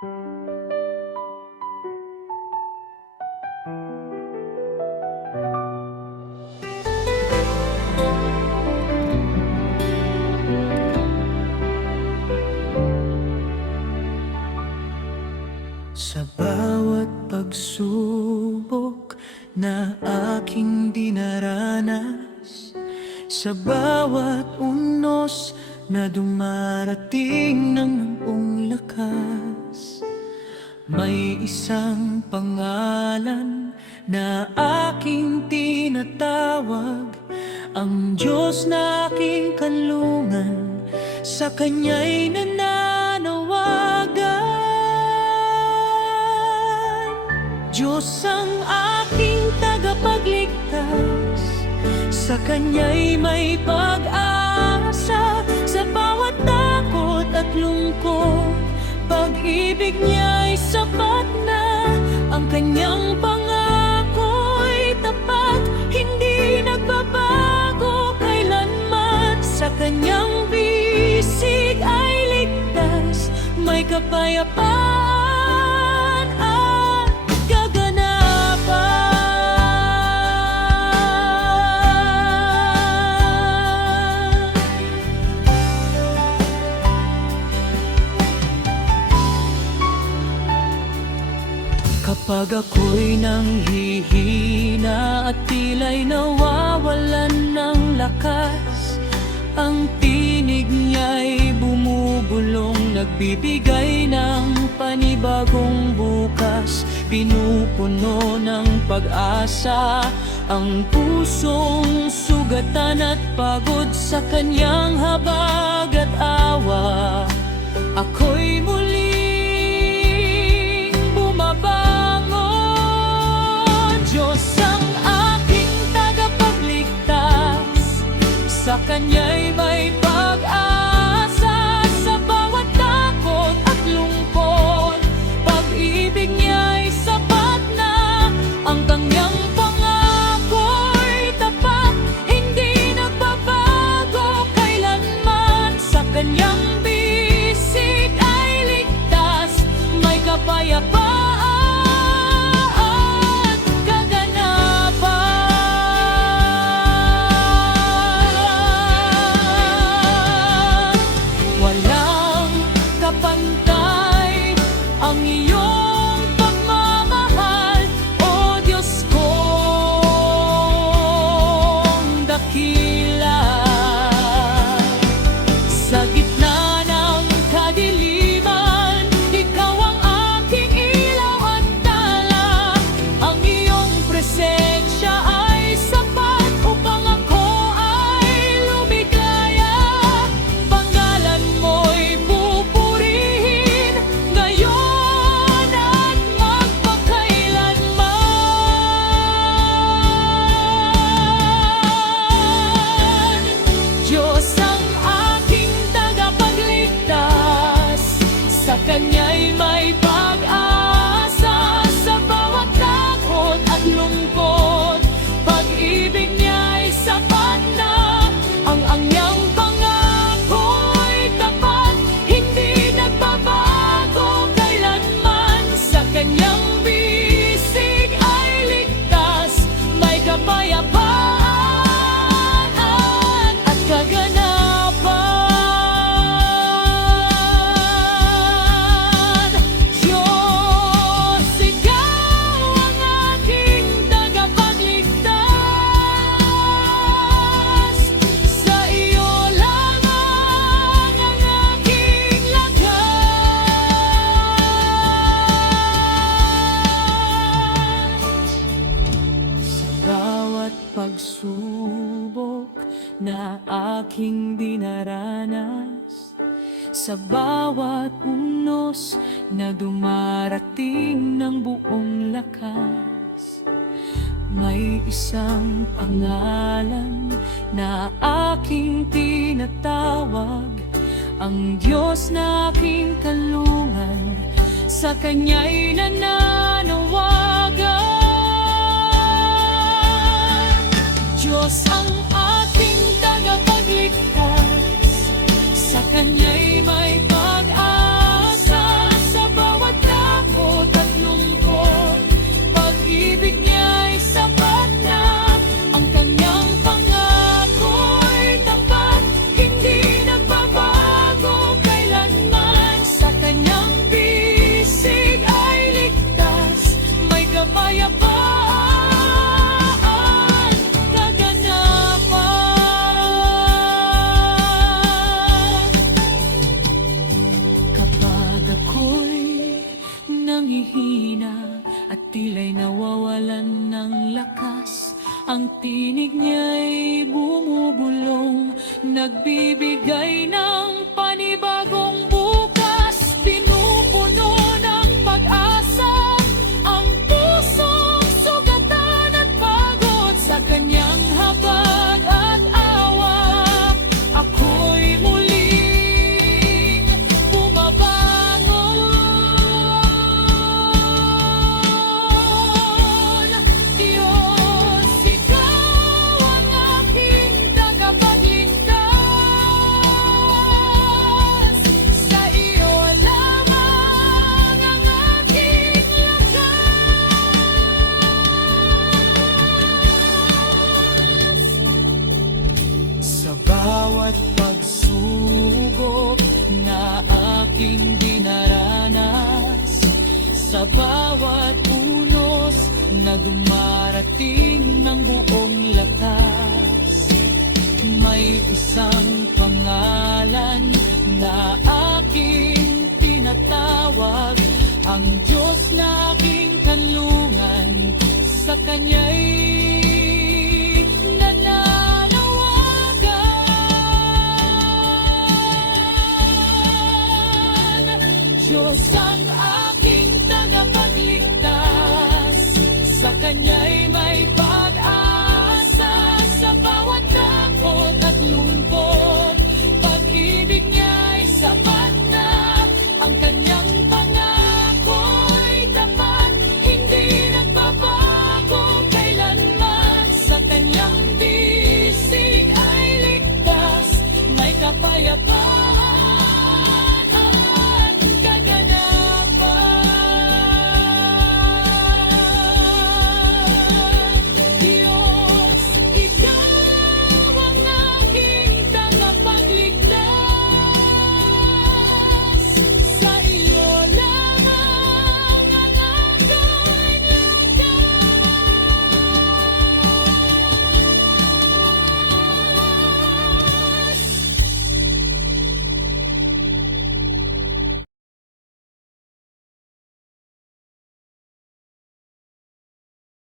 Sa bawat pagsubok na aking dinaranas, sa bawat unos na dumarating ng buong lakas, may isang pangalan na aking tinatawag, ang Diyos na aking kanlungan, sa Kanya'y nananawagan. Diyos ang aking tagapagligtas, sa Kanya'y may pag-asa. Sa bawat takot at lungkot, pag-ibig niya'y sapat na. Ang Kanyang pangako'y tapat, hindi nagbabago kailanman. Sa Kanyang bisig ay ligtas, may kapayapaan. Kapag ako'y nanghihina at tila'y nawawalan ng lakas, ang tinig niya'y bumubulong, nagbibigay ng panibagong bukas. Pinupuno ng pag-asa ang pusong sugatan at pagod. Sa Kanyang habag at awa, ako'y muli Diyos ang aking tagapagligtas, sa Kanya'y may pag-asa. Sa bawat takot at lungkot, pag-ibig niya'y sapat na. Ang Kanyang pangako'y tapat, hindi nagbabago kailanman. Sa Kanyang bisig ay ligtas, may kapayapaan. Pantay ang iyong pagmamahal, O Diyos kong dakila. Sa gitna ng kadiliman, ikaw ang aking ilaw at tala. Ang iyong presensya ay sapat upang ako ay lumigaya. Pangalan mo'y Diyos ang aking tagapagligtas, sa Kanya'y may pag-asa. Sa bawat takot at lungkot, pag-ibig niya'y sapat na. Ang Kanyang pangako'y tapat, hindi nagbabago kailanman. Sa Kanyang bisig ay ligtas, may kapayapaan. Pagsubok na aking dinaranas, sa bawat unos na dumarating ng buong lakas, may isang pangalan na aking tinatawag, ang Diyos na aking kanlungan, sa Kanya'y nananawagan. Diyos ang aking tagapagligtas, sa Kanya'y may pag-asa. Sa bawat nangihina at tila'y nawawalan ng lakas. Ang tinig niya'y bumubulong, nagbibigay ng panibagong bukas. Pinupuno ng pag-asa ang pusong sugatan at pagod. Sa kanyang habag at awa, ako'y muling bumabangon. Diyos, ikaw ang aking tagapagligtas. Sa iyo lamang ang aking lakas. Sa bawat pagsubok na aking dinaranas, sa bawat unos na dumarating ng buong lakas, may isang pangalan na aking tinatawag, ang Diyos na aking kanlungan. Sa Kanya'y nananawagan. Diyos ang aking tagapagligtas, sa Kanya'y may